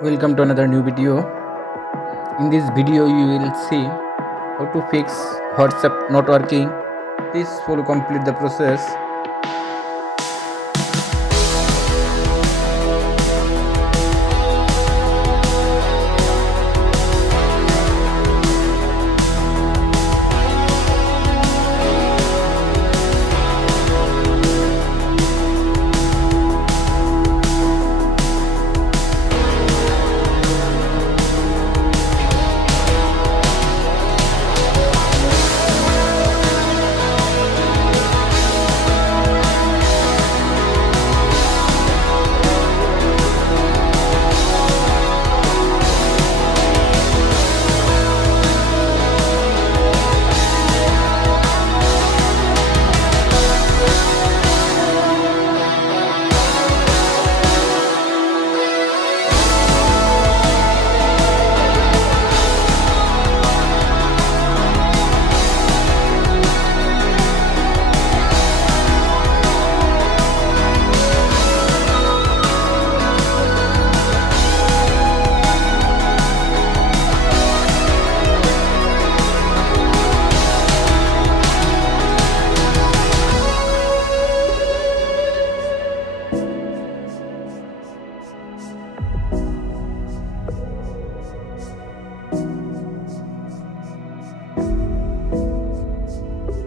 Welcome to another new video. In this video you will see how to fix WhatsApp not working. Please follow complete the process.